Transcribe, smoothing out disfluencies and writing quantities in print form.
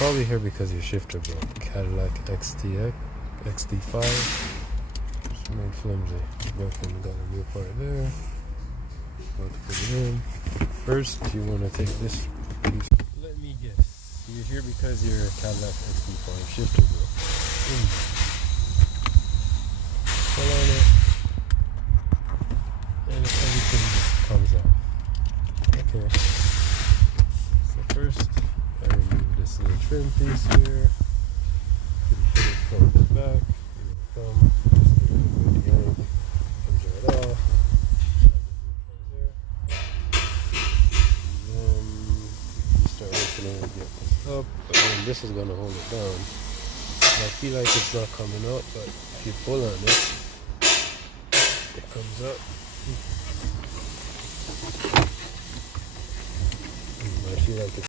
probably here because your shifter broke. Cadillac xt5. Just made flimsy. Broken. Got a new part there. About to put it in. First, you want to take this piece. Let me guess. You're here because your Cadillac xt5 shifter broke. Pull on it, and everything just comes off. Okay. So first, I remove this little trim piece here. Put it from the back. Here it comes. Just give it a good yank. Comes right off. You start working on it, get this up, but then this is gonna hold it down. And I feel like it's not coming up, but if you pull on it, it comes up. I feel like it's